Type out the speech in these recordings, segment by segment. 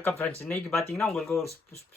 வணக்கம் ஃப்ரெண்ட்ஸ். இன்னைக்கு பார்த்தீங்கன்னா உங்களுக்கு ஒரு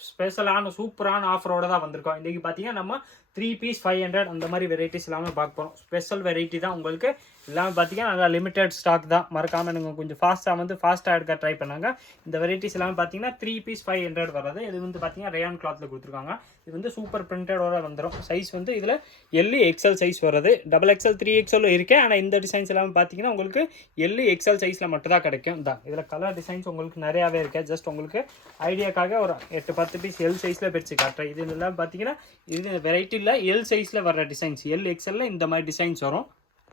ஸ்பெஷலான சூப்பரான ஆஃபரோட தான் வந்திருக்கோம். இன்னைக்கு பார்த்தீங்கன்னா நம்ம 3 பீஸ் 500 அந்த மாதிரி வெரைட்டிஸ் எல்லாமே பார்க்க போகிறோம். ஸ்பெஷல் வெரைட்டி தான் உங்களுக்கு எல்லாமே பார்த்தீங்கன்னா நல்லா லிமிடெட் ஸ்டாக் தான். மறக்காமல் நீங்கள் கொஞ்சம் ஃபாஸ்ட்டாக எடுக்க ட்ரை பண்ணாங்க. இந்த வெரைட்டிஸ் எல்லாமே பார்த்தீங்கன்னா 3 பீஸ் 500 வர்றது. இது வந்து பார்த்தீங்கன்னா ரேயான் கிளாத்தில் கொடுத்துருக்காங்க. இது வந்து சூப்பர் பிரிண்டடோட வந்துடும். சைஸ் வந்து இதில் எல்லு எக்ஸல் சைஸ் வருது. XXL 3XL இருக்கு. ஆனால் இந்த டிசைன்ஸ் எல்லாமே பார்த்தீங்கன்னா உங்களுக்கு எல்லு எக்ஸல் சைஸில் மட்டும் தான் கிடைக்கும். தான் இதில் கலர் டிசைன்ஸ் உங்களுக்கு நிறையாவே இருக்கு. ஜஸ்ட் உங்களுக்கு ஐடியாக்காக ஒரு 8-10 பீஸ் எல் சைஸில் பிரித்து காட்டுறேன். இது எல்லாம் பார்த்தீங்கன்னா இது வெரைட்டி இல்லை, எல் சைஸில் வர டிசைன்ஸ். எல் எக்ஸல்ல இந்த மாதிரி டிசைன்ஸ் வரும்.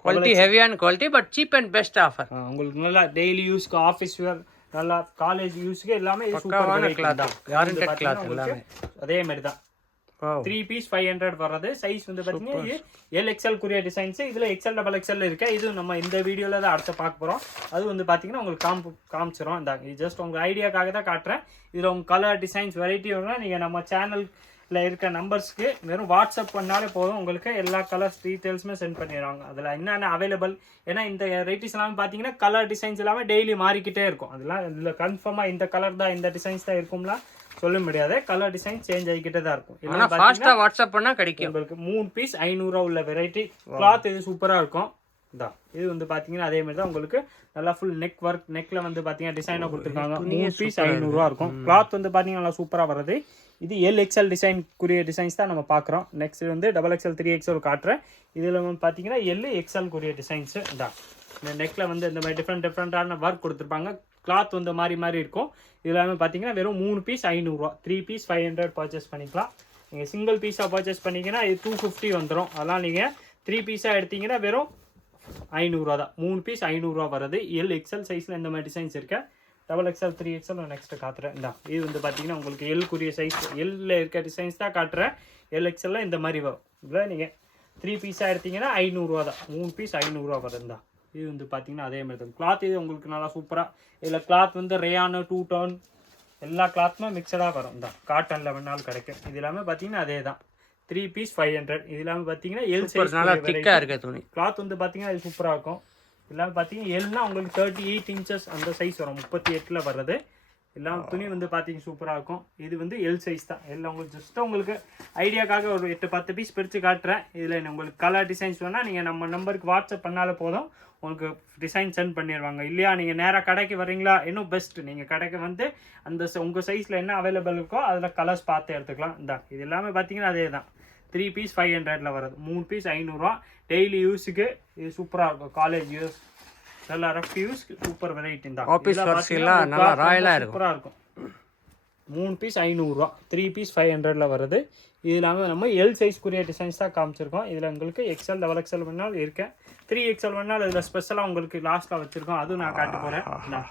குவாலிட்டி ஹெவியான quality but cheap and best offer. உங்களுக்கு நல்லா டெய்லி யூஸ்க்கு, ஆஃபீஸ் வேர், நல்லா காலேஜ் யூஸ்க்கு எல்லாமே சூப்பரான கிளாத் தான். கேரண்டட் கிளாத் எல்லாமே அதே மாதிரி தான். 3 பீஸ் 500 வர்றது. சைஸ் வந்து பார்த்தீங்கன்னா இது LXL குரிய டிசைன்ஸ். இதில் XL XXL இருக்கு. இது நம்ம இந்த வீடியோவில் தான் அடுத்து பார்க்க போகிறோம். அது வந்து பார்த்தீங்கன்னா உங்களுக்கு காமிச்சிடும். இந்த ஜஸ்ட் உங்கள் ஐடியாக்காக தான் காட்டுறேன். இதில் உங்கள் கலர் டிசைன்ஸ் வெரைட்டி வேணும்னா நீங்கள் நம்ம சேனலில் இருக்க நம்பர்ஸ்க்கு வெறும் வாட்ஸ்அப் பண்ணாலே போதும். உங்களுக்கு எல்லா கலர்ஸ் டீட்டெயில்ஸுமே சென்ட் பண்ணிடுவாங்க. அதில் என்னென்ன அவைலபிள், ஏன்னா இந்த வெரைட்டிஸ் எல்லாமே பார்த்தீங்கன்னா கலர் டிசைன்ஸ் எல்லாமே டெய்லி மாறிக்கிட்டே இருக்கும். அதெல்லாம் இதில் கன்ஃபார்மாக இந்த கலர் தான், இந்த டிசைன்ஸ் தான் இருக்கும்லாம் சொல்ல முடியாது. கலர் டிசைன் சேஞ்ச் ஆகிக்கிட்டே தான் இருக்கும். ஆனா ஃபாஸ்டா வாட்ஸ்அப் பண்ணா கிடைக்கும். உங்களுக்கு 3 பீஸ் 500 உள்ள வெரைட்டி. கிளாத் இது சூப்பரா இருக்கும். இதான் இது வந்து பாத்தீங்கன்னா அதே மாதிரி தான் உங்களுக்கு நல்லா ஃபுல் நெக் ஒர்க். நெக்ல வந்து பாத்தீங்கன்னா டிசைனா கொடுத்துருக்காங்க. 3 பீஸ் 500 இருக்கும். கிளாத் வந்து பாத்தீங்கன்னா நல்லா சூப்பரா வருது. இது LXL டிசைன் குரிய டிசைன்ஸ் தான் நம்ம பார்க்குறோம். நெக்ஸ்ட் வந்து XXL 3XL காட்டுறேன். இதில் வந்து பார்த்தீங்கன்னா LXL குரிய டிசைன்ஸ் தான். இந்த நெக்கில் வந்து இந்த மாதிரி டிஃப்ரெண்டான ஒர்க் கொடுத்துருப்பாங்க. கிளாத் வந்து மாறி இருக்கும். இதெல்லாமே பார்த்தீங்கன்னா வெறும் 3 பீஸ் 500. 3 பீஸ் 500 பர்ச்சேஸ் பண்ணிக்கலாம். நீங்கள் சிங்கிள் பீஸாக பர்ச்சேஸ் பண்ணிங்கன்னா இது 250 வந்துடும். அதெல்லாம் நீங்கள் 3 பீஸாக எடுத்தீங்கன்னா வெறும் 500 தான். 3 பீஸ் 500 வருது. LXL சைஸில் இந்த மாதிரி டிசைன்ஸ் இருக்கு. XXL 3XL நெக்ஸ்ட் காட்டுறேன். இந்த இது வந்து பார்த்தீங்கன்னா உங்களுக்கு எல்குரிய சைஸ், எல்ல இருக்க டிசைன்ஸ் தான் காட்டுறேன். LXL இந்த மாதிரி வரும். இதில் நீங்கள் 3 பீஸாக எடுத்தீங்கன்னா 500 தான். 3 பீஸ் 500 வருது தான். இது வந்து பார்த்தீங்கன்னா அதே மாதிரி தான். கிளாத் இது உங்களுக்கு நல்லா சூப்பராக. இதில் கிளாத் வந்து ரேயானு, 2 டோன் எல்லா கிளாத்துமே மிக்சடாக வரும். தான் காட்டனில் வேணாலும் கிடைக்கும். இது எல்லாமே பார்த்தீங்கன்னா அதே தான். 3 பீஸ் 500. இது எல்லாமே பார்த்தீங்கன்னா எல் சைஸ் நல்லா திக்காக இருக்க துணி. கிளாத் வந்து பார்த்தீங்கன்னா இது சூப்பராக இருக்கும். எல்லாமே பார்த்தீங்கன்னா எல்னா உங்களுக்கு 38 இன்ச்சஸ் அந்த சைஸ் வரும். 38ல் வர்றது. எல்லாம் துணி வந்து பார்த்தீங்கன்னா சூப்பராக இருக்கும். இது வந்து எல் சைஸ் தான். எல்லாம் உங்களுக்கு ஜஸ்ட் உங்களுக்கு ஐடியாக்காக ஒரு 8-10 பீஸ் பிரித்து காட்டுறேன். இதில் உங்களுக்கு கலர் டிசைன்ஸ் வேணால் நீங்கள் நம்ம நம்பருக்கு வாட்ஸ்அப் பண்ணாலே போதும். உங்களுக்கு டிசைன் சென்ட் பண்ணிடுவாங்க. இல்லையா நீங்கள் நேராக கடைக்கு வரீங்களா, இன்னும் பெஸ்ட். நீங்கள் கடைக்கு வந்து அந்த உங்கள் சைஸில் என்ன அவைலபிள் இருக்கோ அதில் கலர்ஸ் பார்த்து எடுத்துக்கலாம். இதான் இது எல்லாமே பார்த்தீங்கன்னா அதே தான். 3 பீஸ் 500 வருது. 3 பீஸ் 500. டெய்லி யூஸுக்கு இது சூப்பராக இருக்கும். காலேஜ் யூஸ், நல்லா ரஃப் யூஸ், சூப்பர் வெரைட்டி தான். ஆபீஸ் வர்க்ஸ்லாம் நல்லா ராயலா இருக்கும். சூப்பரா இருக்கும். 3 பீஸ் 500. 3 பீஸ் 500 வருது. இது இல்லாமல் நம்ம எல் சைஸ் குரிய டிசைன்ஸ் தான் காமிச்சிருக்கோம். இதில் உங்களுக்கு XL XXL வேணாலும் இருக்கேன். 3XL வேணாலும் இதில் ஸ்பெஷலாக உங்களுக்கு லாஸ்ட்டில் வச்சுருக்கோம். அதுவும் நான் காட்ட போகிறேன்.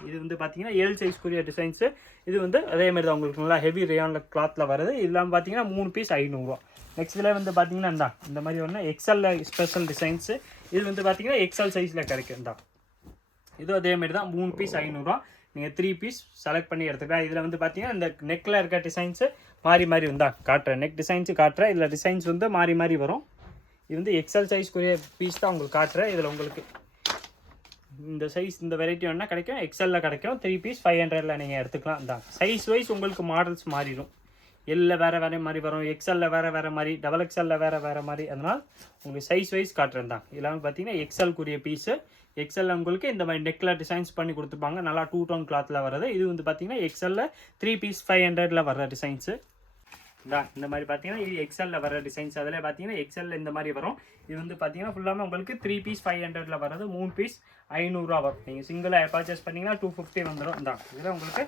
இது வந்து பார்த்தீங்கன்னா எல் சைஸ் குரிய டிசைன்ஸு. இது வந்து அதே மாதிரி தான் உங்களுக்கு நல்லா ஹெவி ரேயானில் கிளாத்தில் வருது. இது இல்லாமல் பார்த்தீங்கன்னா 3 பீஸ் 500. நெக்ஸ்ட் இதில் வந்து பார்த்தீங்கன்னா இந்த மாதிரி ஒன்று XL ஸ்பெஷல் டிசைன்ஸு. இது வந்து பார்த்தீங்கன்னா XL சைஸில் கிடைக்கும். தான் இது அதே மாதிரி தான். 3 பீஸ் 500. நீங்கள் 3 பீஸ் செலக்ட் பண்ணி எடுத்துக்கலாம். இதில் வந்து பார்த்தீங்கன்னா இந்த நெக்கில் இருக்க டிசைன்ஸு மாறி வந்தால் காட்டுறேன். நெக் டிசைன்ஸு காட்டுறேன். இதில் டிசைன்ஸ் வந்து மாறி வரும். இது வந்து XL சைஸ்க்குரிய பீஸ் தான் உங்களுக்கு காட்டுறேன். இதில் உங்களுக்கு இந்த சைஸ் இந்த வெரைட்டி வேணால் கிடைக்கும். XLல கிடைக்கும். 3 பீஸ் 500ல் நீங்கள் எடுத்துக்கலாம். தான் சைஸ் வைஸ் உங்களுக்கு மாடல்ஸ் மாறிடும். எல்ல வேறு மாதிரி வரும். XLல வேறு மாதிரி, XXLல வேறு மாதிரி. அதனால் உங்களுக்கு சைஸ் வைஸ் காட்டுறேன். தான் எல்லாமே பார்த்தீங்கன்னா XLக்குரிய பீஸு. XL உங்களுக்கு இந்த மாதிரி நெக்கில் டிசைன்ஸ் பண்ணி கொடுத்துருப்பாங்க. நல்லா 2 டோன் கிளாத்தில் வருது. இது வந்து பார்த்தீங்கன்னா XLல 3 பீஸ் 500ல் வர்ற டிசைன்ஸு. இந்த மாதிரி பார்த்தீங்கன்னா இது XLல வர டிசைன்ஸ். அதில் பார்த்தீங்கன்னா XLல இந்த மாதிரி வரும். இது வந்து பார்த்தீங்கன்னா ஃபுல்லாமே உங்களுக்கு 3 பீஸ் 500ல் வர்றது. 3 பீஸ் 500 வரும். நீங்கள் சிங்கிளாக பர்ச்சேஸ் பண்ணிங்கன்னா 250 வந்துடும். தான் இதில் உங்களுக்கு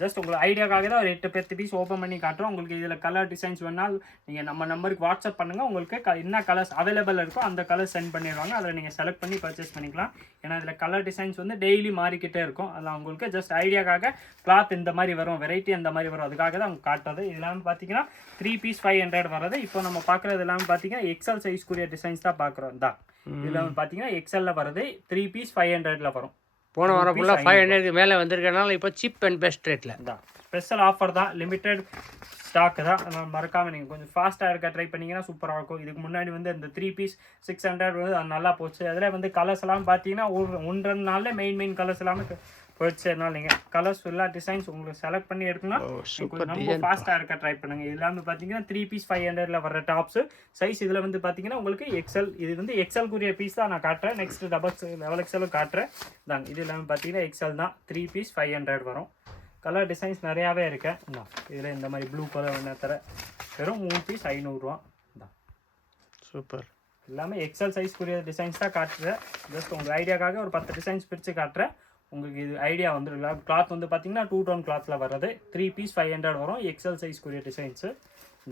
ஜஸ்ட் உங்களுக்கு ஐடியாக்காக தான் ஒரு 8-10 பீஸ் ஓப்பன் பண்ணி காட்டுறோம். உங்களுக்கு இதில் கலர் டிசைன்ஸ் வேணால் நீங்கள் நம்ம நம்பருக்கு வாட்ஸ்அப் பண்ணுங்கள். உங்களுக்கு என்ன கலர்ஸ் அவைலபிள் இருக்கோ அந்த கலர் சென்ட் பண்ணிடுவாங்க. அதில் நீங்கள் செலக்ட் பண்ணி பர்ச்சேஸ் பண்ணிக்கலாம். ஏன்னா இதில் கலர் டிசைன்ஸ் வந்து டெய்லி மாறிக்கிட்டே இருக்கும். அதில் உங்களுக்கு ஜஸ்ட் ஐடியாக்காக கிளாத் இந்த மாதிரி வரும், வெரைட்டி அந்த மாதிரி வரும். அதுக்காக தான் அவங்க காட்டுறது. இதெல்லாம் பார்த்தீங்கன்னா 3 பீஸ் 500 வர்றது. இப்போ நம்ம பார்க்குறது எல்லாமே பார்த்தீங்கன்னா XL சைஸ்க்குரிய டிசைன்ஸ் தான் பார்க்குறோம். தான் இதில் பார்த்தீங்கன்னா XLல வருது. 3 பீஸ் 500ல் வரும். போன வாரம் ஃபுல்லாக 500க்கு மேலே வந்திருக்கனால இப்போ சீப் அண்ட் பெஸ்ட் ரேட்டில். தான் ஸ்பெஷல் ஆஃபர் தான், லிமிட்டட் ஸ்டாக் தான். அதனால் மறக்காமல் நீங்கள் கொஞ்சம் ஃபாஸ்ட்டாக இருக்க ட்ரை பண்ணிங்கன்னா சூப்பராக இருக்கும். இதுக்கு முன்னாடி வந்து இந்த 3 பீஸ் 600 வந்து அது நல்லா போச்சு. அதில் வந்து கலர்ஸ் எல்லாம் பார்த்தீங்கன்னா 1-2 நாளில் மெயின் கலர்ஸ் எல்லாமே போயிடுச்சு. அதனால் நீங்கள் கலர்ஸ் எல்லா டிசைன்ஸ் உங்களுக்கு செலக்ட் பண்ணி எடுக்கணும். ரொம்ப ஃபாஸ்ட்டாக இருக்க ட்ரை பண்ணுங்கள். இது எல்லாமே பார்த்தீங்கன்னா 3 பீஸ் 500 வர டாப்ஸு சைஸ். இதில் வந்து பார்த்தீங்கன்னா உங்களுக்கு எக்ஸல், இது வந்து எக்ஸல்குரிய பீஸ் தான் நான் காட்டுறேன். நெக்ஸ்ட் டபுள் எக்ஸலும் காட்டுறேன் தாங்க. இது எல்லாமே பார்த்தீங்கன்னா எக்ஸல் தான். 3 பீஸ் 500 வரும். கலர் டிசைன்ஸ் நிறையாவே இருக்கு. இதில் இந்த மாதிரி ப்ளூ கலர் என்ன தர வெறும் 3 பீஸ் 500 ரூபா தான். சூப்பர். எல்லாமே எக்ஸல் சைஸ்க்குரிய டிசைன்ஸ் தான் காட்டுறேன். ஜஸ்ட் உங்கள் ஐடியாக்காக ஒரு 10 டிசைன்ஸ் பிரித்து காட்டுறேன். உங்களுக்கு இது ஐடியா வந்துடும். கிளாத் வந்து பார்த்தீங்கன்னா 2 டோன் கிளாத்தில் வர்றது. 3 பீஸ் 500 வரும். எக்ஸல் சைஸ்க்குரிய டிசைன்ஸு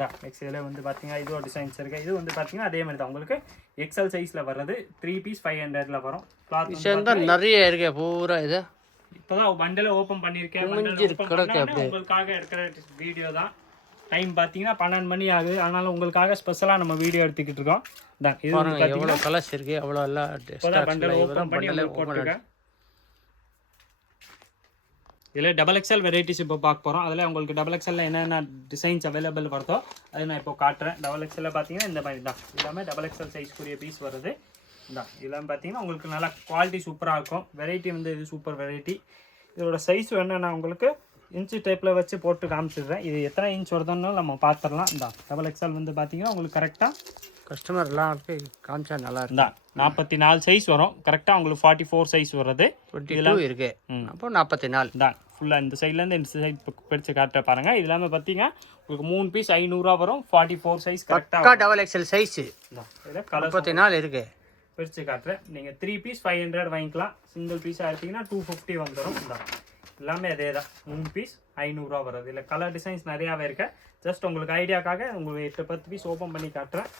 தான். நெக்ஸ்ட் இதில் வந்து பார்த்தீங்கன்னா இது ஒரு டிசைன்ஸ் இருக்குது. இது வந்து பார்த்தீங்கன்னா அதே மாதிரி தான் உங்களுக்கு எக்ஸல் சைஸில் வர்றது. 3 பீஸ் 500 வரும். கிளாத் நிறைய இருக்கு பூரா. இது இப்போதான் பண்டலை ஓப்பன் பண்ணியிருக்கேன். உங்களுக்காக எடுக்கிற வீடியோ தான். டைம் பார்த்தீங்கன்னா 12 மணி ஆகுது. அதனால உங்களுக்காக ஸ்பெஷலாக நம்ம வீடியோ எடுத்துக்கிட்டு இருக்கோம். தான் இது எவ்வளோ கலர்ஸ் இருக்கு, எவ்வளோ எல்லாம் பண்டல் ஓப்பன் பண்ணி போட்டுருக்கேன். இதில் டபுள் எக்ஸல் வெரைட்டிஸ் இப்போ பார்க்க போகிறோம். அதில் உங்களுக்கு டபுள் எக்ஸலில் என்னென்ன டிசைன்ஸ் அவைலபிள் வருதோ அதை நான் இப்போ காட்டுறேன். டபுள் எக்ஸலில் பார்த்தீங்கன்னா இந்த மாதிரி தான் எல்லாமே டபுள் எக்ஸல் சைஸ்க்குரிய பீஸ் வருது. தான் இதெல்லாம் பார்த்தீங்கன்னா உங்களுக்கு நல்லா குவாலிட்டி சூப்பராக இருக்கும். வெரைட்டி வந்து இது சூப்பர் வெரைட்டி. இதோட சைஸ் என்னென்னா உங்களுக்கு இன்ச்சு டைப்பில் வச்சு போட்டு காமிச்சிடுறேன். இது எத்தனை இன்ச் வருதுன்னு நம்ம பார்த்துடலாம். இந்த டபுள் எக்ஸல் வந்து பார்த்தீங்கன்னா உங்களுக்கு கரெக்டாக கஸ்டமர்லாம் காமிச்சா நல்லா இருந்தா 44 சைஸ் வரும். கரெக்டாக உங்களுக்கு 44 சைஸ் வருது. 22 இருக்கு. அப்போ 44 தான். ஃபுல்லாக இந்த சைட்லேருந்து இந்த சைட் பிடிச்சு காட்ட பாருங்க. இது இல்லாமல் பார்த்தீங்கன்னா உங்களுக்கு 3 பீஸ் 500 ரூபா வரும். 44 சைஸ் கரெக்டாக டபுள் எக்ஸல் சைஸ். இதில் கலர் 34 இருக்கு. பிரித்து காட்டுறேன். நீங்கள் 3 பீஸ் 500 வாங்கிக்கலாம். சிங்கிள் பீஸாக எடுத்தீங்கன்னா 250 வந்துடும். தான் எல்லாமே அதே தான். 3 பீஸ் 500 ரூபா வருது. இல்லை கலர் டிசைன்ஸ் நிறையாவே இருக்கு. ஜஸ்ட் உங்களுக்கு ஐடியாக்காக உங்களுக்கு 8-10 பீஸ் ஓப்பன் பண்ணி காட்டுறேன்.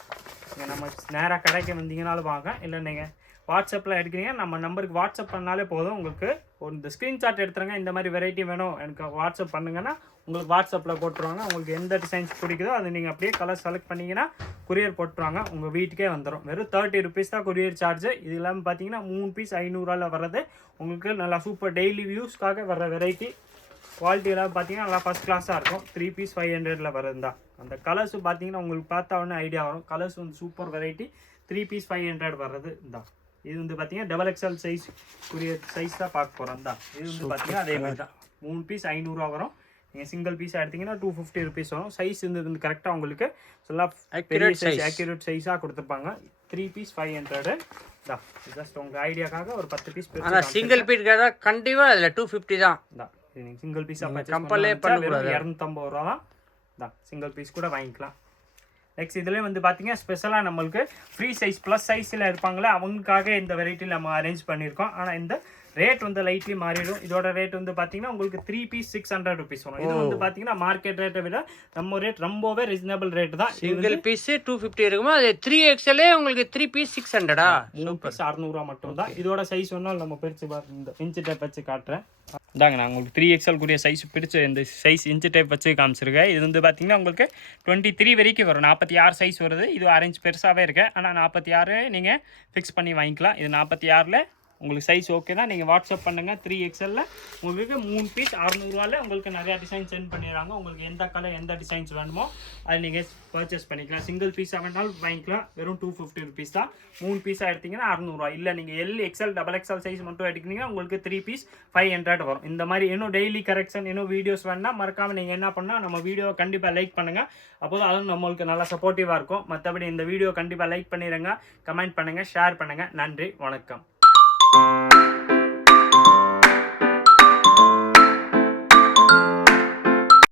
நீங்கள் நம்ம நேராக கடைக்கு வந்தீங்கனாலும் வாங்க. இல்லை நீங்கள் வாட்ஸ்அப்பில் எடுக்கிறீங்க நம்ம நம்பருக்கு வாட்ஸ்அப் பண்ணாலே போதும். உங்களுக்கு ஒரு இந்த ஸ்க்ரீன்ஷாட் எடுத்துருங்க. இந்த மாதிரி வெரைட்டி வேணும் எனக்கு வாட்ஸ்அப் பண்ணுங்கன்னா உங்களுக்கு வாட்ஸ்அப்பில் போட்டுருவாங்க. உங்களுக்கு எந்த டிசைன்ஸ் பிடிக்குதோ அது நீங்கள் அப்படியே கலர் செலக்ட் பண்ணிங்கன்னா கொரியர் போட்டுருவாங்க. உங்கள் வீட்டுக்கே வந்துடும். வெறும் 30 ருபீஸ் தான் கொரியர் சார்ஜ். இது இல்லாமல் பார்த்தீங்கன்னா 3 பீஸ் 500 வர்றது. உங்களுக்கு நல்லா சூப்பர் டெய்லி வியூஸ்க்காக வர்ற வெரைட்டி. குவாலிட்டியெல்லாம் பார்த்தீங்கன்னா நல்லா ஃபஸ்ட் கிளாஸாக இருக்கும். 3 பீஸ் 500 வர்றது தான். அந்த கலர்ஸ் பார்த்தீங்கன்னா உங்களுக்கு பார்த்தா ஒன்று ஐடியா வரும். கலர்ஸ் வந்து சூப்பர் வெரைட்டி. 3 பீஸ் 500 வர்றது தான். இது வந்து பார்த்தீங்கன்னா டபுள் எக்ஸல் சைஸ் உரிய சைஸ் தான் பார்க்க போகிறோம் தான். இது வந்து பார்த்தீங்கன்னா அதே மாதிரி தான். 3 பீஸ் 500 ரூபா வரும். நீங்கள் சிங்கிள் பீஸ் எடுத்தீங்கன்னா 250 ருபீஸ் வரும். சைஸ் வந்து கரெக்டாக உங்களுக்கு எல்லாம் பெரிய சைஸ் ஆக்யூரேட் சைஸாக கொடுத்துருப்பாங்க. 3 பீஸ் 500 தான். ஜஸ்ட் உங்கள் ஐடியாக்காக ஒரு 10 பீஸ். ஆனால் சிங்கிள் பீஸ் கேட்டால் கண்டிப்பாக அதில் 250 தான். இது நீங்கள் சிங்கிள் பீஸாக கம்பல்லே பண்ணக்கூடாது. 250 ரூபா தான். சிங்கிள் பீஸ் கூட வாங்கிக்கலாம். நெக்ஸ்ட் இதுலேயே வந்து பார்த்தீங்கன்னா ஸ்பெஷலாக நம்மளுக்கு ஃப்ரீ சைஸ் ப்ளஸ் சைஸில் இருப்பாங்களே அவங்களுக்காக இந்த வெரைட்டியில் நம்ம அரேஞ்ச் பண்ணியிருக்கோம். ஆனால் இந்த ரேட் வந்து லைட்லி மாறிடும். இதோட ரேட் வந்து பார்த்தீங்கன்னா உங்களுக்கு 3 பீஸ் 600 ருபீஸ் வரும். இது வந்து பார்த்தீங்கன்னா மார்க்கெட் ரேட்டை விட நம்ம ரேட் ரொம்பவே ரீசனபிள் ரேட் தான். சிங்கிள் பீஸ் 250 இருக்குமா? அது 3XL உங்களுக்கு 3 பீஸ் 600 3 பீஸ் 600 ரூபா மட்டும் தான். இதோட சைஸ் ஒன்றும் நம்ம பிரித்து இந்த இன்ச்சு டைப் வச்சு காட்டுறேன். இதாங்க நான் உங்களுக்கு 3XL கூடிய சைஸ் பிரித்து இந்த சைஸ் இன்ச்சு டைப் வச்சு காமிச்சிருக்கேன். இது வந்து பார்த்தீங்கன்னா உங்களுக்கு 23 வரைக்கும் வரும். 46 சைஸ் வருது. இது அரேஞ்ச் பெருசாகவே இருக்கு. ஆனால் 46 நீங்கள் ஃபிக்ஸ் பண்ணி வாங்கிக்கலாம். இது 46ல் உங்களுக்கு சைஸ் ஓகே தான். நீங்கள் வாட்ஸ்அப் பண்ணுங்கள். 3XL உங்களுக்கு 3 பீஸ் 600 ரூபாயில் உங்களுக்கு நிறையா டிசைன் சென்ட் பண்ணிடுறாங்க. உங்களுக்கு எந்த கலர் எந்த டிசைன்ஸ் வேணுமோ அது நீங்கள் பர்ச்சேஸ் பண்ணிக்கலாம். சிங்கிள் பீஸாக வேணாலும் வாங்கிக்கலாம். வெறும் 250 ருபீஸ் தான். 3 பீஸாக எடுத்திங்கன்னா 600 ரூபா. இல்லை நீங்கள் XL டபுள் எக்ஸல் சைஸ் மட்டும் எடுக்கிறீங்கன்னா உங்களுக்கு 3 பீஸ் 500 வரும். இந்த மாதிரி இன்னும் டெய்லி கரெக்ஷன் இன்னும் வீடியோஸ் வேணால் மறக்காமல் நீங்கள் என்ன பண்ணால் நம்ம வீடியோவை கண்டிப்பாக லைக் பண்ணுங்கள். அப்போது அதுவும் நம்மளுக்கு நல்லா சப்போர்ட்டிவாக இருக்கும். மற்றபடி இந்த வீடியோ கண்டிப்பாக லைக் பண்ணிடுங்க, கமெண்ட் பண்ணுங்கள், ஷேர் பண்ணுங்கள். நன்றி, வணக்கம்.